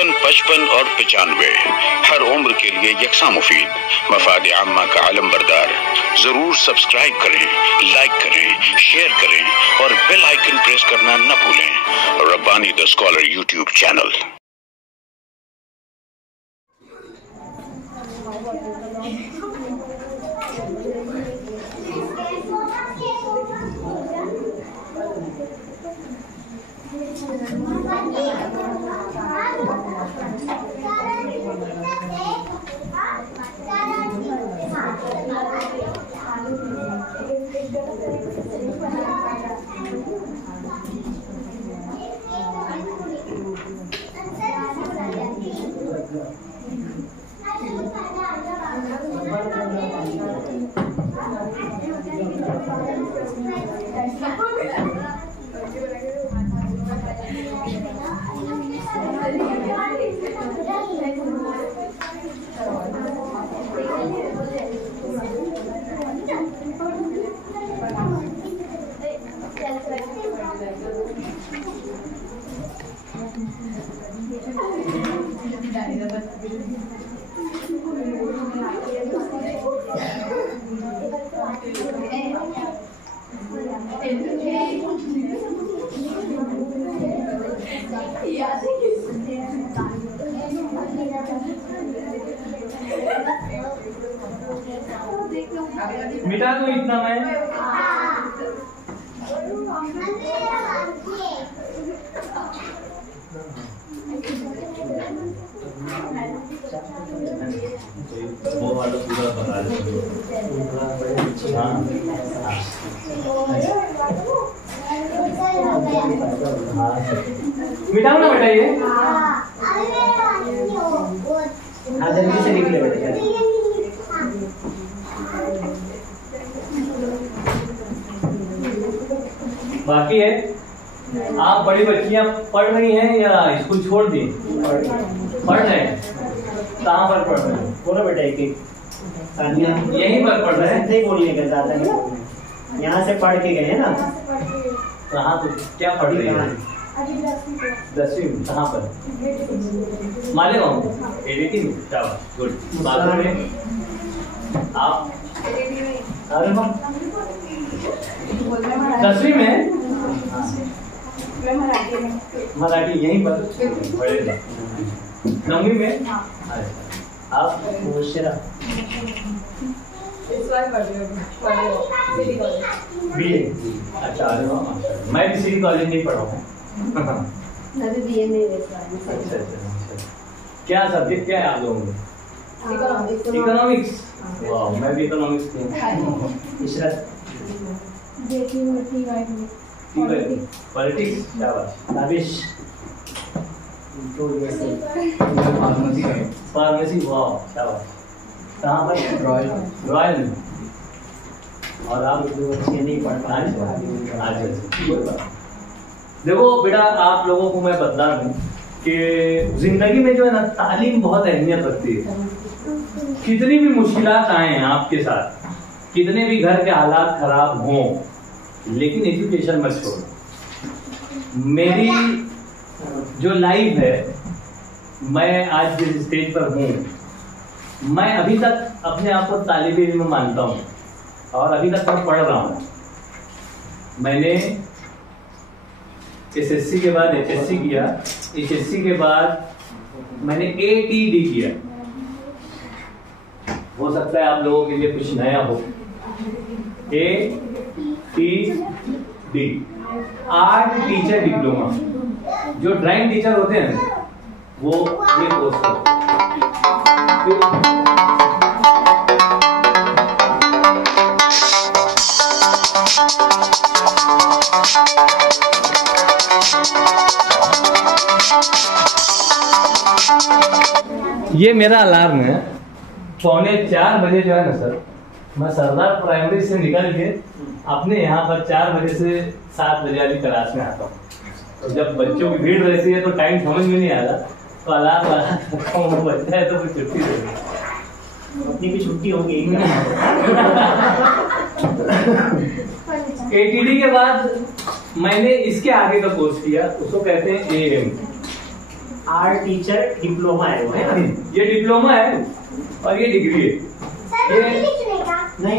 55, 55 और 95 हर उम्र के लिए यकसा मुफीद, मफाद आम्मा का आलम बरदार। जरूर सब्सक्राइब करें, लाइक करें, शेयर करें और बेल आइकन प्रेस करना न भूलें। Rabbani the scholar YouTube channel. मिटा दो इतना मैं। वो वाला पूरा बना दो। मिटाओ ना बेटा ये। हाँ जल्दी से निकले बेटा। बाकी है। आप बड़ी बच्चियां पढ़ रही हैं या स्कूल छोड़ दी? पढ़ रहे हैं। कहाँ पर पढ़ रहे हैं? बोलो बेटा एक यहीं पर पढ़ रहे हैं। बोलने का ज्यादा नहीं, यहाँ से पढ़ के गए ना। कहाँ तो क्या पढ़ रही है? 10वीं। कहाँ पर? मालेगांव। एडिटिंग। क्या गुड। बाथरूम में आप? अरे वाह, 10वीं में? मराठी यहीं पर पढ़ेगा। 9वीं में? आप? मुबशिरा BA। अच्छा, अरे वाह, मैं भी सिटी कॉलेज नहीं पढ़ा हूँ। अच्छा। क्या सब्जेक्ट क्या है आप लोगों में? इकोनॉमिक्स। वाह, मैं भी इकोनॉमिक्स की। इशरत? पॉलिटिक्स। क्या बात। ताबिश? फार्मेसी। वाह, क्या बात। कहाँ पर? रॉयल में। और आप नहीं पढ़? आज देखो बेटा, आप लोगों को मैं बता दूं कि जिंदगी में जो है ना, तालीम बहुत अहमियत रखती है। कितनी भी मुश्किलात आए आपके साथ, कितने भी घर के हालात खराब हों, लेकिन एजुकेशन मत छोड़ो। मेरी जो लाइफ है, मैं आज जिस स्टेज पर हूँ, मैं अभी तक अपने आप को तालिबे इल्म मानता हूँ और अभी तक मैं पढ़ रहा हूँ। मैंने SSC के बाद HSC किया, HSC के बाद मैंने ATD किया। हो सकता है आप लोगों के लिए कुछ नया हो। ATD art teacher diploma. जो ड्राइंग टीचर होते हैं वो ये कोर्स करते ये मेरा अलार्म है। 3:45 बजे जो है ना सर, मैं सरदार प्राइमरी से निकल के अपने यहाँ पर 4 बजे से 7 बजे वाली क्लास में आता हूँ। तो जब बच्चों की भीड़ रहती है तो टाइम समझ में नहीं आता, तो अलार्म बचता है तो फिर छुट्टी देती। अपनी भी छुट्टी होगी। ATD के बाद मैंने इसके आगे का कोर्स किया, उसको कहते हैं AM, आर्ट टीचर डिप्लोमा है वो, है ना? ये डिप्लोमा है और ये डिग्री है। नहीं,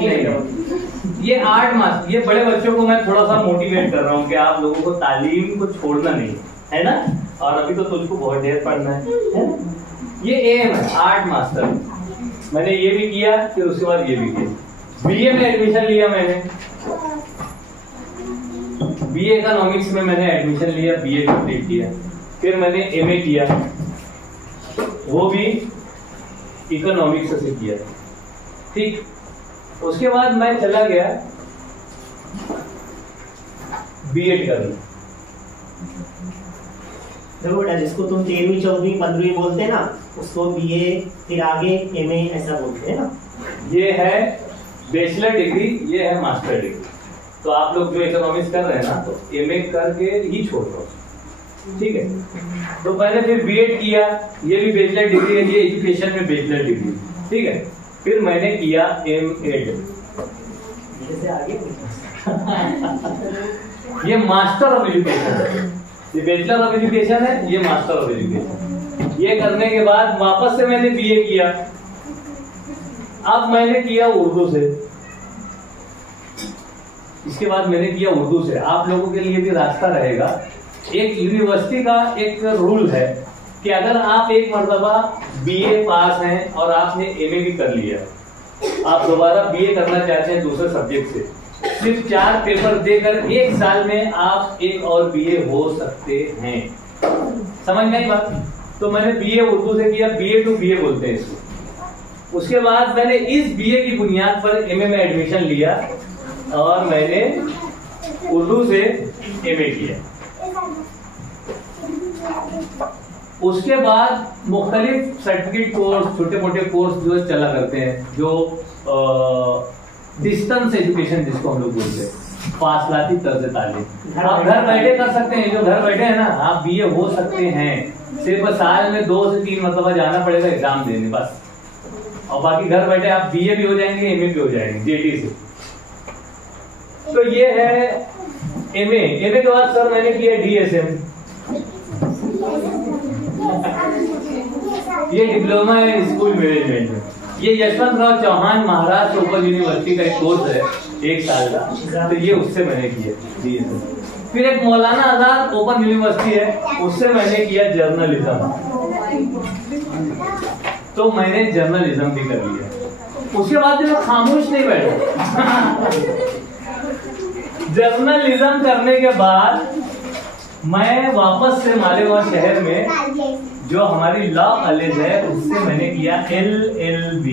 ये आर्ट मास्टर। ये बड़े बच्चों को मैं थोड़ा सा मोटिवेट कर रहा हूँ कि आप लोगों को तालीम को छोड़ना नहीं है ना, और अभी तो तुझको बहुत ढेर पढ़ना है। ये एम है आर्ट मास्टर। मैंने ये भी किया, फिर उसके बाद ये भी किया। बीए में एडमिशन लिया मैंने, बीए इकोनॉमिक्स में मैंने एडमिशन लिया, बीए कंप्लीट किया। फिर मैंने एमए किया, वो भी इकोनॉमिक्स से किया। ठीक, उसके बाद मैं चला गया बीएड करने। देखो बेटा, जिसको तुम 13वीं 14वीं 15वीं बोलते हैं ना, उसको बीए, फिर आगे एमए ऐसा बोलते हैं ना। ये है बैचलर डिग्री, ये है मास्टर डिग्री। तो आप लोग जो इकोनॉमिक्स कर रहे हैं ना, तो एमए करके ही छोड़ दो, ठीक है। तो मैंने फिर बीएड किया, ये भी बैचलर डिग्री है, ये एजुकेशन में बैचलर डिग्री, ठीक है। फिर मैंने किया एमएड, आगे ये मास्टर ऑफ एजुकेशन है। ये बैचलर ऑफ एजुकेशन है, ये मास्टर ऑफ एजुकेशन। ये करने के बाद वापस से मैंने बीए किया। अब मैंने किया उर्दू से, इसके बाद मैंने किया उर्दू से। आप लोगों के लिए भी रास्ता रहेगा। एक यूनिवर्सिटी का एक रूल है कि अगर आप एक मर्तबा बीए पास हैं और आपने एमए भी कर लिया, आप दोबारा बीए करना चाहते हैं दूसरे सब्जेक्ट से, सिर्फ 4 पेपर देकर 1 साल में आप एक और बीए हो सकते हैं। समझ में आई बात? तो मैंने बीए उर्दू से किया, बीए टू बीए बोलते हैं इसको। उसके बाद मैंने इस बीए की बुनियाद पर एमए में एडमिशन लिया और मैंने उर्दू से एमए किया। उसके बाद मुख्तलिफ सर्टिफिकेट कोर्स, छोटे मोटे कोर्स जो चला करते हैं, जो डिस्टेंस एजुकेशन जिसको हम लोग बोलते हैं, फासलाती तर्ज तालीम। आप घर बैठे कर सकते हैं, जो घर बैठे हैं ना, आप बीए हो सकते हैं। सिर्फ साल में 2 से 3 मरतबा जाना पड़ेगा एग्जाम देने, बस। और बाकी घर बैठे आप बीए भी हो जाएंगे, एमए भी हो जाएंगे जेटी से। तो ये है एमए। एमए के बाद सर मैंने किया डीएसएम, ये डिप्लोमा है स्कूल मैनेजमेंट में। ये यशवंतराव चौहान महाराष्ट्र ओपन यूनिवर्सिटी का एक कोर्स है 1 साल का, तो ये उससे मैंने किया डीएसएम। फिर एक मौलाना आजाद ओपन यूनिवर्सिटी है, उससे मैंने किया जर्नलिज्म, तो मैंने जर्नलिज्म भी कर लिया। उसके बाद मैं खामोश नहीं बैठा। जर्नलिज्म करने के बाद मैं वापस से मालेगांव शहर में जो हमारी लॉ कॉलेज है उससे मैंने किया LLB।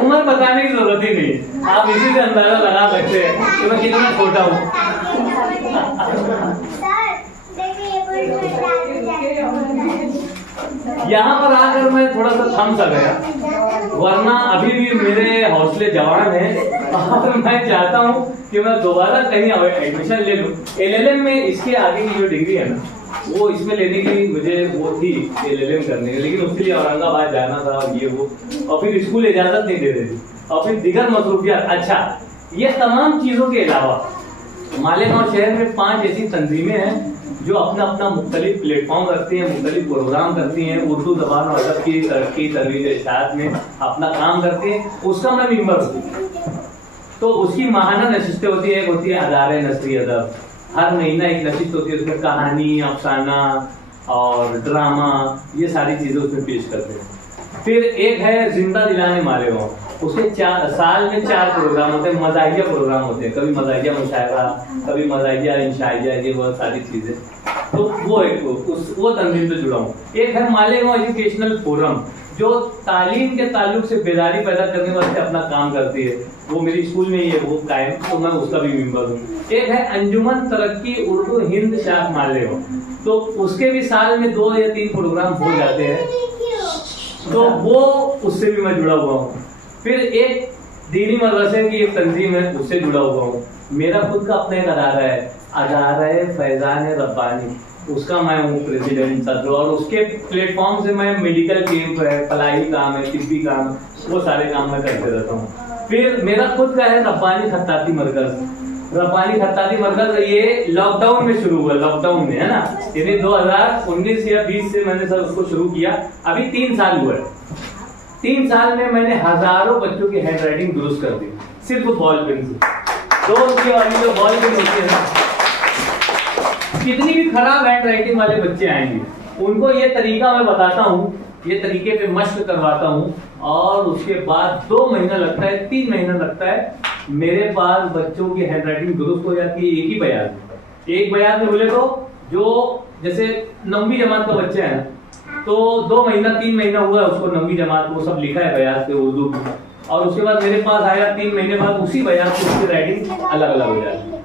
उम्र बताने की जरूरत ही नहीं, आप इसी से अंदाजा लगा सकते हैं कि मैं कितना छोटा हूँ। यहाँ पर आकर मैं थोड़ा सा थम सा गया, वरना अभी भी मेरे हौसले जवान हैं और मैं चाहता हूँ कि मैं दोबारा कहीं एडमिशन ले लूँ। LLM में इसके आगे की जो डिग्री है ना, वो इसमें लेने की मुझे वो थी LLM करने की, लेकिन उसके लिए औरंगाबाद जाना था और ये वो, और फिर स्कूल इजाजत नहीं दे रही थी, और फिर दिगर मसरूफियात। अच्छा, ये तमाम चीजों के अलावा मालेगांव शहर में 5 ऐसी तंजीमें हैं जो अपना अपना मुख्तलिफ प्लेटफॉर्म रखती हैं, मुख्तलिफ प्रोग्राम करती हैं, उर्दू जबान और अदब की तरक्की तरवीज इरशाद में अपना काम करती हैं। उसका मैं मेंबर हूँ। तो उसकी माहाना नशिस्तें होती है, एक होती है अदारे नसरी अदब, हर महीना एक नशिस्त होती है, उसमें कहानी, अफसाना और ड्रामा, ये सारी चीजें उसमें पेश करते हैं। फिर एक है जिंदा दिलाने मालेगांव, उसके साल में 4 प्रोग्राम होते हैं, मज़ाहिया प्रोग्राम होते हैं, कभी मज़ाहिया मुशायरा, कभी मज़ाहिया इंशाइया, ये बहुत सारी चीजें। तो वो एक वो तंजीम से जुड़ा हूँ। एक है मालेगांव एजुकेशनल फोरम, जो तालीम के ताल्लुक से बेदारी पैदा करने वास्ते अपना काम करती है, वो मेरी स्कूल में ही है वो कायम, तो मैं उसका भी मेंबर हूँ। एक है अंजुमन तरक्की उर्दू हिंद शाख मालेगांव, तो उसके भी साल में 2 या 3 प्रोग्राम हो जाते हैं, तो वो उससे भी मैं जुड़ा हुआ हूँ। फिर एक दीनी मदरसे की एक तंजीम है, उससे जुड़ा हुआ हूँ। मेरा खुद का अपना एक अदारा है, अदारा फैजान रब्बानी, उसका मैं हूँ प्रेसिडेंट सदर, और उसके प्लेटफॉर्म से मैं मेडिकल कैंप है, फलाही काम है, तिब्बी काम है, वो सारे काम मैं करते रहता हूँ। फिर मेरा खुद का है रब्बानी खत्ताती मरकज, रब्बानी खत्ताती मरकज ये लॉकडाउन में शुरू हुआ, लॉकडाउन में, है ना, यानी 2019 या 20 से मैंने सर उसको शुरू किया। अभी 3 साल हुआ है। 3 साल में मैंने हजारों बच्चों की हैंड राइटिंग दुरुस्त कर दी, सिर्फ बॉल पेन से। 2 रुपये वाली जो बॉल पेन होती है ना, कितनी भी खराब हैंड राइटिंग वाले बच्चे आएंगे, उनको ये तरीका मैं बताता हूँ, ये तरीके पे मश्क करवाता हूँ, और उसके बाद 2 महीना लगता है, 3 महीना लगता है, मेरे पास बच्चों की हैंड राइटिंग दुरुस्त हो जाती है एक ही बयान में। एक बयान में बोले तो जो जैसे 9वीं जमात का बच्चा है ना, तो 2 महीना 3 महीना हुआ है उसको 9वीं जमात को सब लिखा है बयान से उर्दू में, और उसके बाद मेरे पास आया 3 महीने बाद उसी बयान से उसकी राइटिंग अलग अलग हो जाती है,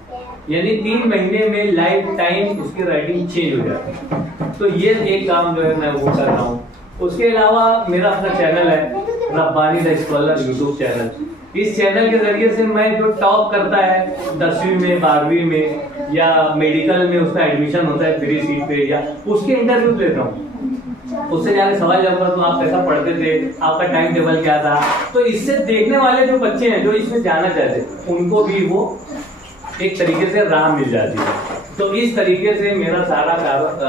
यानी 3 महीने में लाइफ टाइम उसकी राइटिंग चेंज हो जाती है। तो ये एक काम जो है मैं वो कर रहा हूँ। उसके अलावा मेरा अपना चैनल है Rabbani the scholar YouTube channel. इस चैनल के जरिए से मैं जो टॉप करता है 10वीं में 12वीं में या मेडिकल में उसका एडमिशन होता है फ्री सीट पे, या उसके इंटरव्यू लेता हूँ, उससे जाके सवाल जब तो आप कैसा पढ़ते थे, आपका टाइम टेबल क्या था। तो इससे देखने वाले जो बच्चे हैं जो इसमें जाना चाहते उनको भी वो एक तरीके से राह मिल जाती है। तो इस तरीके से मेरा सारा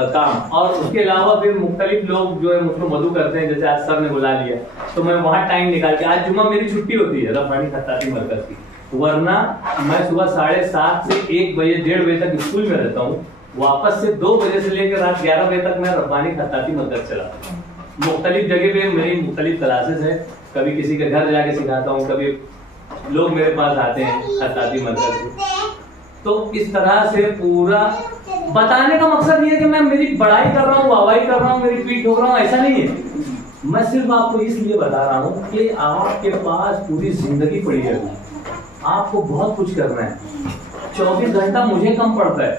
काम, और उसके अलावा फिर मुख्तलिफ लोग जो है मुझको मदद करते हैं, जैसे आज सर ने बुला लिया तो मैं वहाँ टाइम निकाल के, आज जुम्मा मेरी छुट्टी होती है रब्बानी खत्ताती मरकज की, वरना मैं सुबह 7:30 से 1 बजे 1:30 बजे तक स्कूल में रहता हूँ, वापस से 2 बजे से लेकर रात 11 बजे तक मैं रब्बानी खत्ताती मरकज चलाता हूँ। मुख्तलिफ जगह पे मेरी मुख्तलिफ क्लासेस है, कभी किसी के घर जाके सिखाता हूँ, कभी लोग मेरे पास आते हैं खत्ताती मरकज से। तो इस तरह से पूरा बताने का मकसद ये है कि मैं मेरी बड़ाई कर रहा हूँ, वाहवाही कर रहा हूँ, मेरी पीठ ठोक रहा हूँ, ऐसा नहीं है। मैं सिर्फ आपको इसलिए बता रहा हूँ कि आपके पास पूरी जिंदगी पड़ी है, आपको बहुत कुछ करना है। 24 घंटा मुझे कम पड़ता है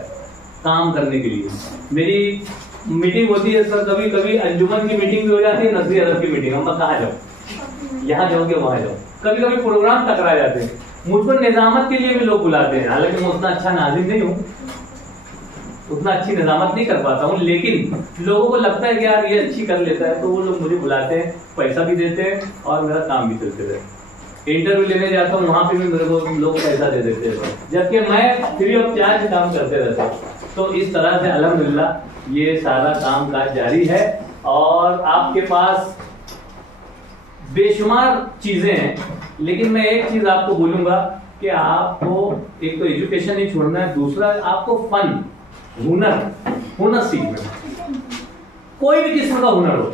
काम करने के लिए। मेरी मीटिंग होती है सर, कभी कभी अंजुमन की मीटिंग भी हो जाती है, नजरी अदब की मीटिंग, मैं कहाँ जाऊँ, यहाँ जाऊँगे वहां जाऊँ, कभी कभी प्रोग्राम टकरा जाते हैं। मुझको निजामत के लिए भी लोग बुलाते हैं, हालांकि मैं उतना अच्छा नाजिम नहीं हूँ, उतना अच्छी निजामत नहीं कर पाता हूँ, लेकिन लोगों को लगता है कि यार ये अच्छी कर लेता है, तो वो लोग मुझे बुलाते हैं, पैसा भी देते हैं और मेरा काम भी चलते रहते। इंटरव्यू लेने जाता हूँ वहां पे भी मेरे को लोग पैसा दे देते हैं, जबकि मैं फ्री ऑफ चार्ज काम करते रहता हूँ। तो इस तरह से अल्हम्दुलिल्लाह ये सारा काम काज जारी है, और आपके पास बेशुमार चीजें हैं, लेकिन मैं एक चीज आपको बोलूंगा कि आपको एक तो एजुकेशन नहीं छोड़ना है, दूसरा आपको फन, हुनर सीखना। कोई भी किस्म का हुनर हो,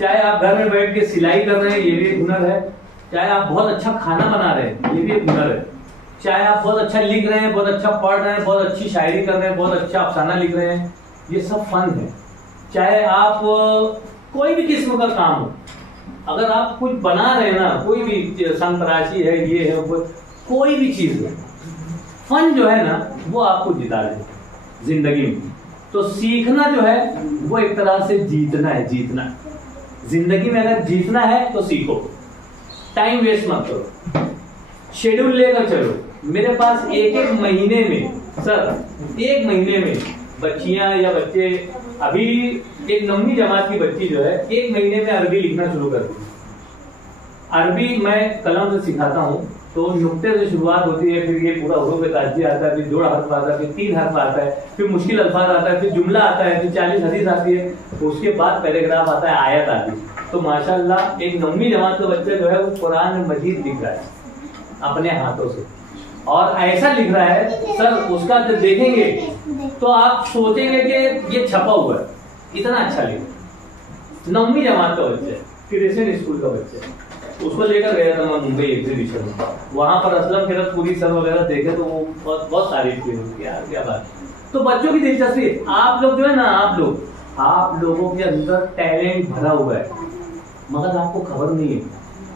चाहे आप घर में बैठ के सिलाई कर रहे हैं, ये भी एक हुनर है, चाहे आप बहुत अच्छा खाना बना रहे हैं, ये भी एक हुनर है, चाहे आप बहुत अच्छा लिख रहे हैं, बहुत अच्छा पढ़ रहे हैं, बहुत अच्छी शायरी कर रहे हैं, बहुत अच्छा अफसाना लिख रहे हैं, ये सब फन है। चाहे आप कोई भी किस्म का काम हो, अगर आप कुछ बना रहे हैं ना, कोई भी संतराशी है, ये है, कोई भी चीज है, फन जो है ना वो आपको जिता दे जिंदगी में। तो सीखना जो है वो एक तरह से जीतना है, जीतना जिंदगी में अगर जीतना है तो सीखो, टाइम वेस्ट मत करो, शेड्यूल लेकर चलो। मेरे पास एक महीने में सर, 1 महीने में बच्चियां या बच्चे, अभी एक 9वीं जमात की बच्ची जो है 1 महीने में अरबी लिखना शुरू कर दी। अरबी मैं कलम से सिखाता हूँ, तो नुक्ते से शुरुआत होती है, फिर ये पूरा हुरूफ ताजी आता है, फिर जोड़ हर्फ आता है, फिर 3 हर्फ आता है, फिर मुश्किल अल्फाज आता है, फिर जुमला आता है, फिर 40 हदीस आती है, उसके बाद पैराग्राफ आता है, आयत आती है। तो माशाल्लाह एक 9वीं जमात का बच्चा जो है वो कुरान मजीद लिख रहा है अपने हाथों से, और ऐसा लिख रहा है सर, उसका जब देखेंगे तो आप सोचेंगे कि ये छपा हुआ है, इतना अच्छा लिखा। 9वीं जमात का बच्चा है, क्रिश्चियन स्कूल का बच्चा है, उसको लेकर गया था मैं मुंबई एग्जीबिशन में, वहां पर असलम किरतपुरी सर वगैरह देखे तो वो बहुत तारीफ की, यार क्या बात। तो बच्चों की दिलचस्पी, आप लोग जो है ना, आप लोगों के अंदर टैलेंट भरा हुआ है, मगर आपको खबर नहीं है,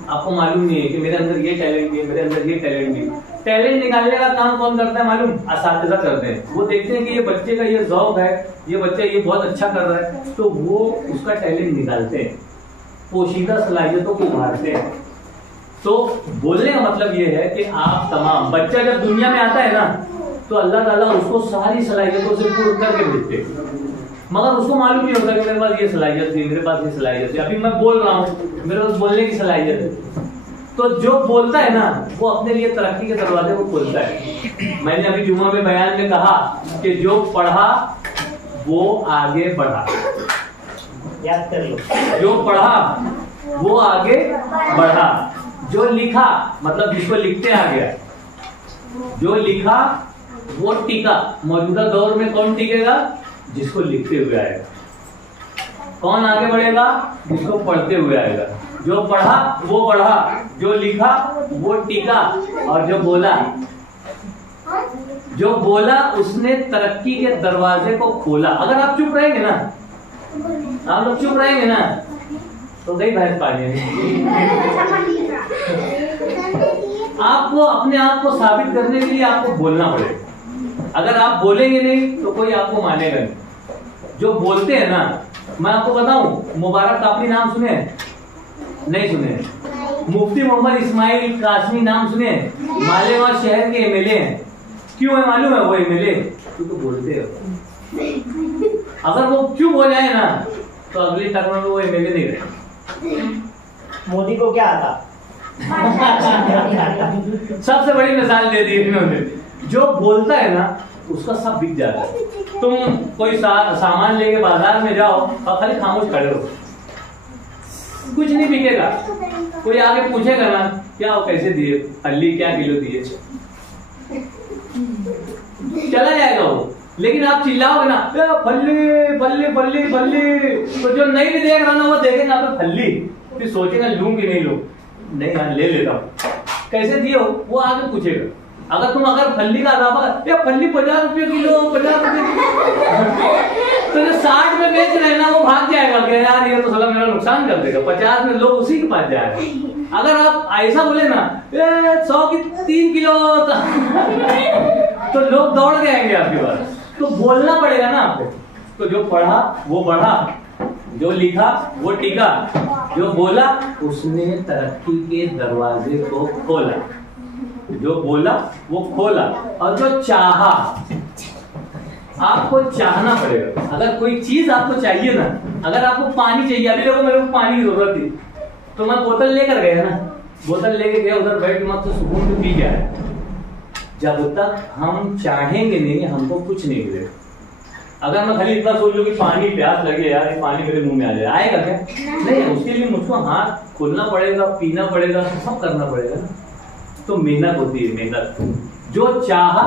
आपको मालूम नहीं है कि मेरे अंदर ये टैलेंट भी है, मेरे अंदर ये टैलेंट भी है। टैलेंट निकालने का काम कौन करता है मालूम? असातिज़ा करते हैं। वो देखते हैं कि ये बच्चे का ये ज़ौक़ है, ये बच्चा ये बहुत अच्छा कर रहा है, तो वो उसका टैलेंट निकालते हैं, पोशीदा सलाहियतों को उभारते हैं। तो बोलने का मतलब ये है कि आप तमाम बच्चा जब दुनिया में आता है ना, तो अल्लाह ताला उसको सारी सलाहियतों से पूर्ण करके भेजते हैं, मगर उसको मालूम नहीं होता कि मेरे पास ये सलाहियत थी, मेरे पास ये सलाहियत थी। अभी मैं बोल रहा हूँ, मेरे पास बोलने की सलाहियत है, तो जो बोलता है ना वो अपने लिए तरक्की के दरवाजे को खोलता है। मैंने अभी जुम्मा में बयान में कहा कि जो पढ़ा वो आगे बढ़ा, याद कर लो। जो पढ़ा वो आगे बढ़ा, जो लिखा मतलब जिसको लिखते आ गया, जो लिखा वो टिका। मौजूदा दौर में कौन टिकेगा? जिसको लिखते हुए आएगा। कौन आगे बढ़ेगा? जिसको पढ़ते हुए आएगा। जो पढ़ा वो बढ़ा, जो लिखा वो टिका, और जो बोला उसने तरक्की के दरवाजे को खोला। अगर आप चुप रहेंगे ना, आप लोग चुप रहेंगे ना, तो गई भैंस पानी में। आपको अपने आप को साबित करने के लिए आपको बोलना पड़ेगा। अगर आप बोलेंगे नहीं तो कोई आपको मानेगा नहीं। जो बोलते हैं ना, मैं आपको बताऊं, मुबारक काफी नाम सुने? नहीं सुने? मुफ्ती मोहम्मद इस्माइल कासमी नाम सुने? मालेगांव शहर के एमएलए हैं। क्यों है मालूम है वो एमएलए? क्योंकि बोलते हैं। अगर वो चुप हो जाए ना तो अगली टर्म में वो एमएलए नहीं रहे। मोदी को क्या आता? सबसे बड़ी मिसाल दे दी इन्होंने। जो बोलता है ना उसका सब बिक जाता है। तुम कोई सामान लेके बाजार में जाओ और खाली खामोश खड़े हो, कुछ नहीं बिकेगा। कोई आगे पूछेगा ना क्या हो, कैसे दिए फल्ली, क्या किलो दिए, चला जाएगा वो। लेकिन आप चिल्लाओगे ना फल्ली फल्ली फल्ली फल्ली, तो जो नहीं भी देख रहा ना वो देखेगा आप फल्ली, फिर सोचेगा लूं कि नहीं लूं। नहीं यार ले लेता हूँ, कैसे दिए हो, वो आगे पूछेगा। अगर तुम फल्ली का अदावा या फल्ली 50 रुपये किलो, 50 रुपये तो जो 60 में बेच रहे हैं ना वो भाग जाएगा कि यार ये तो साला मेरा नुकसान कर देगा। 50 में लोग उसी के पास जाएगा। अगर आप ऐसा बोले ना 100 की 3 किलो तो लोग दौड़ के आएंगे आपके पास। तो बोलना पड़ेगा ना आपको। तो जो पढ़ा वो बढ़ा, जो लिखा वो टिका, जो बोला उसने तरक्की के दरवाजे को खोला। जो बोला वो खोला, और जो चाहा, आपको चाहना पड़ेगा। अगर कोई चीज आपको चाहिए ना, अगर आपको पानी चाहिए, अभी देखो मेरे को पानी की जरूरत थी तो मैं बोतल लेकर गया ना, बोतल लेके गया, उधर बैठ के मत तो सुकून से पी जाए। जब तक हम चाहेंगे नहीं हमको कुछ नहीं मिलेगा। अगर मैं खाली इतना सोच लूं कि पानी प्यास लगे यार, ये पानी मेरे मुंह में आ जाए, आएगा क्या? नहीं, उसके लिए मुझको हाथ खोलना पड़ेगा, पीना पड़ेगा, सब करना पड़ेगा ना। तो मेहनत होती है, मेहनत। जो चाहा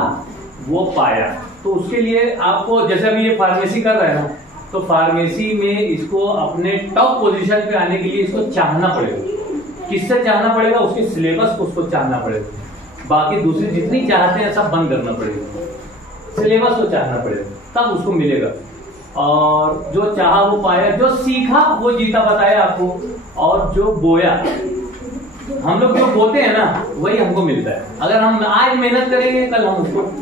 वो पाया। तो उसके लिए आपको, जैसे अभी ये फार्मेसी कर रहा है ना, तो फार्मेसी में इसको अपने टॉप पोजीशन पे आने के लिए इसको चाहना पड़ेगा। किससे चाहना पड़ेगा? उसके सिलेबस को उसको चाहना पड़ेगा। बाकी दूसरी जितनी चाहते हैं सब बंद करना पड़ेगा, सिलेबस को चाहना पड़ेगा, तब उसको मिलेगा। और जो चाहा वो पाया, जो सीखा वो जीता, बताया आपको। और जो बोया, हम लोग जो बोते हैं ना वही हमको मिलता है। अगर हम आज मेहनत करेंगे कल हम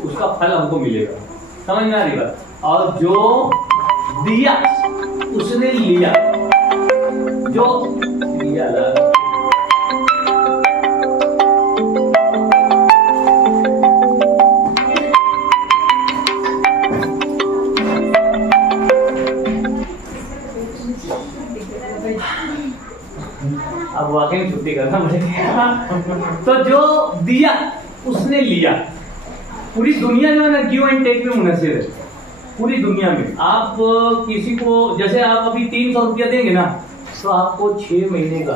उसका फल हमको मिलेगा। समझ में आ रही बात? और जो दिया उसने लिया, जो लिया अब वाकई छुट्टी करना मुझे। तो जो दिया उसने लिया। पूरी दुनिया जो है ना गिव एंड टेक में मुनसिर है। पूरी दुनिया में आप किसी को, जैसे आप अभी 300 रुपया देंगे ना तो आपको 6 महीने का,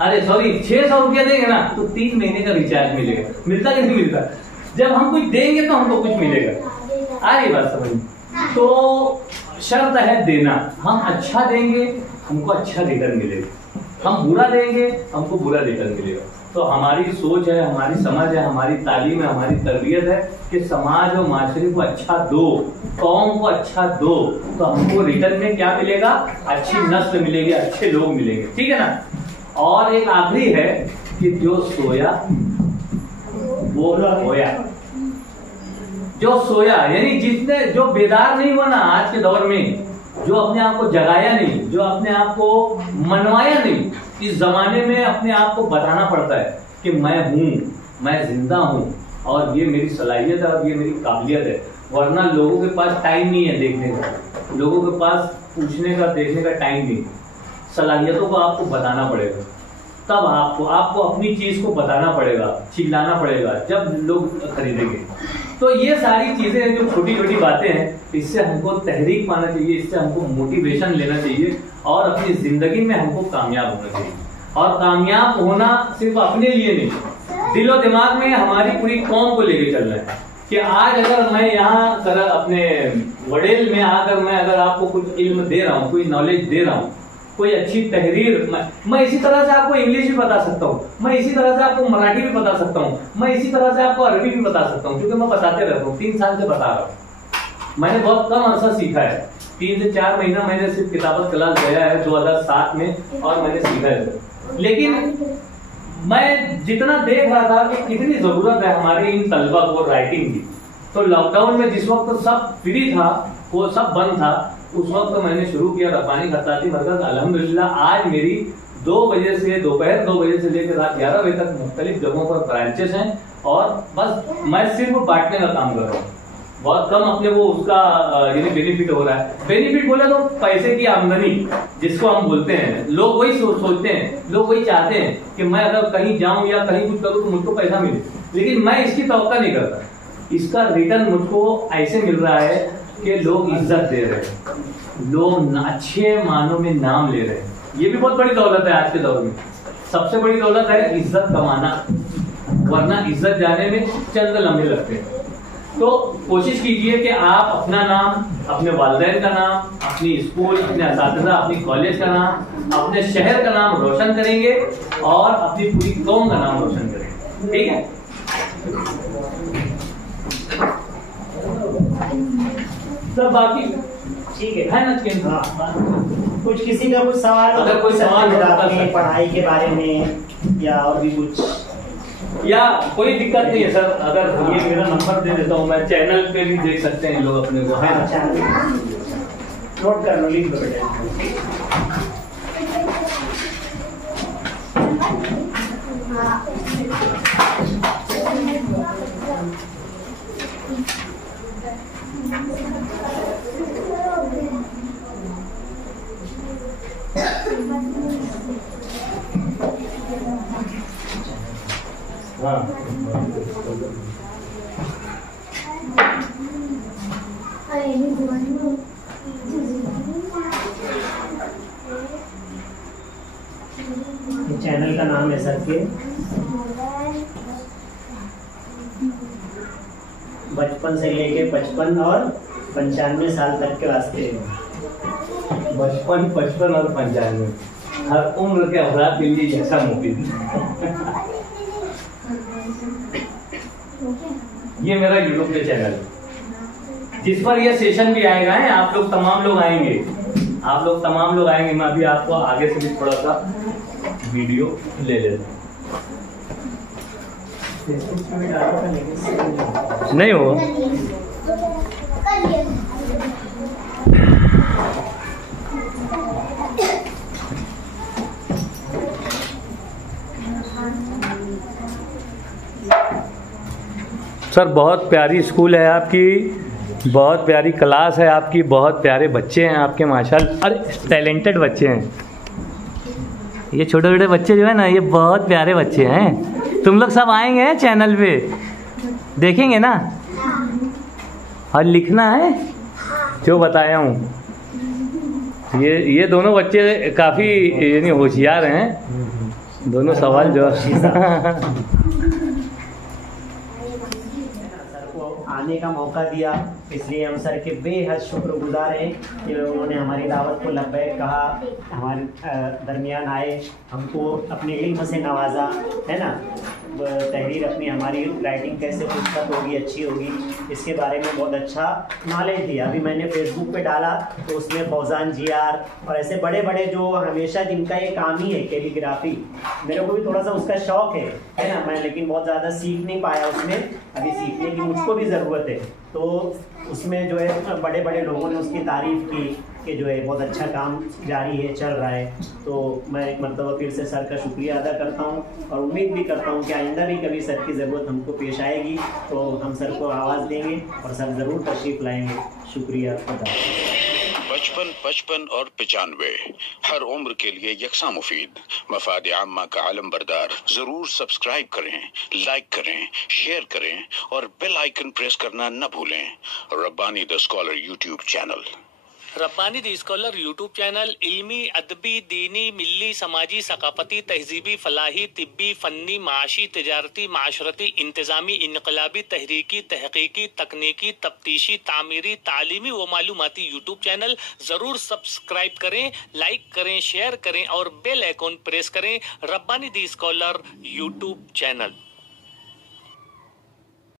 अरे सॉरी 600 रुपया देंगे ना तो 3 महीने का रिचार्ज मिलेगा। मिलता कि नहीं मिलता? जब हम कुछ देंगे तो हमको कुछ मिलेगा। आ रही बात समझ? तो शर्त है देना। हम अच्छा देंगे हमको अच्छा रिटर्न मिलेगा, हम बुरा देंगे हमको बुरा रिटर्न मिलेगा। तो हमारी सोच है, हमारी समझ है, हमारी तालीम है, हमारी तरबियत है कि समाज और माशरे को अच्छा दो, कौम को अच्छा दो, तो हमको रिटर्न में क्या मिलेगा? अच्छी नस्ल मिलेगी, अच्छे लोग मिलेंगे। ठीक है ना? और एक आखिरी है कि जो सोया वो होया। जो सोया यानी जिसने, जो बेदार नहीं हुआ ना आज के दौर में, जो अपने आप को जगाया नहीं, जो अपने आप को मनवाया नहीं। इस जमाने में अपने आप को बताना पड़ता है कि मैं हूँ, मैं जिंदा हूँ और ये मेरी सलाहियत है और ये मेरी काबिलियत है। वरना लोगों के पास टाइम नहीं है देखने का, लोगों के पास पूछने का, देखने का टाइम नहीं। सलाहियतों को आपको बताना पड़ेगा। तब आपको अपनी चीज को बताना पड़ेगा, चिल्लाना पड़ेगा जब लोग खरीदेंगे। तो ये सारी चीजें जो छोटी छोटी बातें हैं, इससे हमको तहरीक पाना चाहिए, इससे हमको मोटिवेशन लेना चाहिए और अपनी जिंदगी में हमको कामयाब होना चाहिए। और कामयाब होना सिर्फ अपने लिए नहीं, दिलो दिमाग में हमारी पूरी कौम को लेके चलना है कि आज अगर मैं यहाँ अपने वडेल में आकर मैं अगर आपको कुछ इल्म दे रहा हूँ, कोई नॉलेज दे रहा हूँ, कोई अच्छी तहरीर, मैं इसी तरह से आपको इंग्लिश भी बता सकता हूँ, मैं इसी तरह से आपको मराठी भी बता सकता हूँ, मैं इसी तरह से आपको अरबी भी बता सकता हूँ, क्योंकि मैं बताते रहता हूँ, 3 साल से बता रहा हूँ। मैंने बहुत कम अरसा सीखा है, 3 से 4 महीना मैंने सिर्फ किताबत क्लास गया है 2007 में और मैंने सीखा है। लेकिन मैं जितना देख रहा था कि कितनी जरूरत है हमारे इन तलबा को राइटिंग की, तो लॉकडाउन में जिस वक्त सब फ्री था, वो सब बंद था, उस वक्त मैंने शुरू किया रब्बानी खत्ताती मरकज। अल्हम्दुलिल्लाह आज मेरी 2 बजे से दोपहर 2 बजे से लेकर रात 11 बजे तक मुख्तलिफ जगहों पर ब्रांचेस हैं और बस मैं सिर्फ बांटने का काम कर रहा हूँ। बहुत कम अपने वो उसका यानी बेनिफिट हो रहा है। बेनिफिट बोले तो पैसे की आमदनी जिसको हम बोलते हैं, लोग वही सोचते हैं, लोग वही चाहते हैं कि मैं अगर कहीं जाऊं या कहीं कुछ करूं तो मुझको पैसा मिले, लेकिन मैं इसकी तवक्का नहीं करता। इसका रिटर्न मुझको ऐसे मिल रहा है कि लोग इज्जत दे रहे हैं, लोग अच्छे मानों में नाम ले रहे हैं। ये भी बहुत बड़ी दौलत है आज के दौर में। सबसे बड़ी दौलत है इज्जत कमाना, वरना इज्जत जाने में चंद लम्हे लगते हैं। तो कोशिश कीजिए कि आप अपना नाम, अपने वालिदैन का नाम, अपनी स्कूल, अपने असातिज़ा, अपनी कॉलेज का नाम, अपने शहर का नाम रोशन करेंगे और अपनी पूरी कौम का नाम रोशन करेंगे। ठीक है? सब बाकी ठीक है ना? हाँ, कुछ किसी का कुछ सवाल, अगर कोई सवाल अपनी पढ़ाई के बारे में या और भी कुछ, या कोई दिक्कत नहीं है सर। अगर ये मेरा नंबर दे देता हूँ, मैं चैनल पे भी देख सकते हैं लोग अपने को, है ना? नोट कर लो, लिख लो बेटा। हाँ, चैनल का नाम है सर के बचपन से लेके 55 और 95 साल तक के वास्ते। बचपन 55 और 95 हर उम्र के अफराद के लिए जैसा मुफीद। ये मेरा यूट्यूब पे चैनल है जिस पर ये सेशन भी आएगा है। आप लोग तमाम लोग आएंगे, मैं अभी आपको आगे से भी थोड़ा सा वीडियो ले लेता हूँ। नहीं हो सर, बहुत प्यारी स्कूल है आपकी, बहुत प्यारी क्लास है आपकी, बहुत प्यारे बच्चे हैं आपके माशाल्लाह। अरे टैलेंटेड बच्चे हैं ये, छोटे छोटे बच्चे जो है ना, ये बहुत प्यारे बच्चे हैं। तुम लोग सब आएंगे चैनल पे, देखेंगे ना, और लिखना है जो बताया हूँ। ये दोनों बच्चे काफ़ी यानी होशियार हैं, दोनों सवाल जो आने का मौका दिया, इसलिए हम सर के बेहद शुक्रगुजार हैं कि उन्होंने हमारी दावत को लब्बैक कहा, हमारे दरमियान आए, हमको अपने इल्म से नवाजा, है ना। तहरीर अपनी हमारी राइटिंग कैसे पुस्तक होगी, अच्छी होगी, इसके बारे में बहुत अच्छा नॉलेज दिया। अभी मैंने फेसबुक पे डाला तो उसमें फौजान GR और ऐसे बड़े बड़े जो हमेशा जिनका ये काम ही है कैलीग्राफी, मेरे को भी थोड़ा सा उसका शौक है ना, मैं लेकिन बहुत ज़्यादा सीख नहीं पाया उसमें, अभी सीखने की मुझको भी ज़रूरत है। तो उसमें जो है बड़े बड़े लोगों ने उसकी तारीफ़ की कि जो है बहुत अच्छा काम जारी है, चल रहा है। तो मैं एक मरतबा फिर से सर का शुक्रिया अदा करता हूँ और उम्मीद भी करता हूँ कि आइंदा भी कभी सर की ज़रूरत हमको पेश आएगी तो हम सर को आवाज़ देंगे और सर ज़रूर तशरीफ़ लाएंगे। शुक्रिया। 55, 55 और 95 हर उम्र के लिए यकसा मुफीद मफाद आम्मा का आलम बरदार। जरूर सब्सक्राइब करें, लाइक करें, शेयर करें और बेल आइकन प्रेस करना न भूलें। Rabbani the scholar YouTube channel. Rabbani the scholar YouTube channel इल्मी, अदबी, दीनी, मिल्ली, समाजी, सकाफती, तहजीबी, फलाही, तिब्बी, फन्नी, माशी, तिजारती, माशरती, इंतजामी, इनकलाबी, तहरीकी, तहकीकी, तकनीकी, तफ्तीशी, तामीरी, तालीमी व मालूमाती यूट्यूब चैनल। जरूर सब्सक्राइब करें, लाइक करें, शेयर करें और बेल आइकन प्रेस करें। Rabbani the scholar YouTube channel.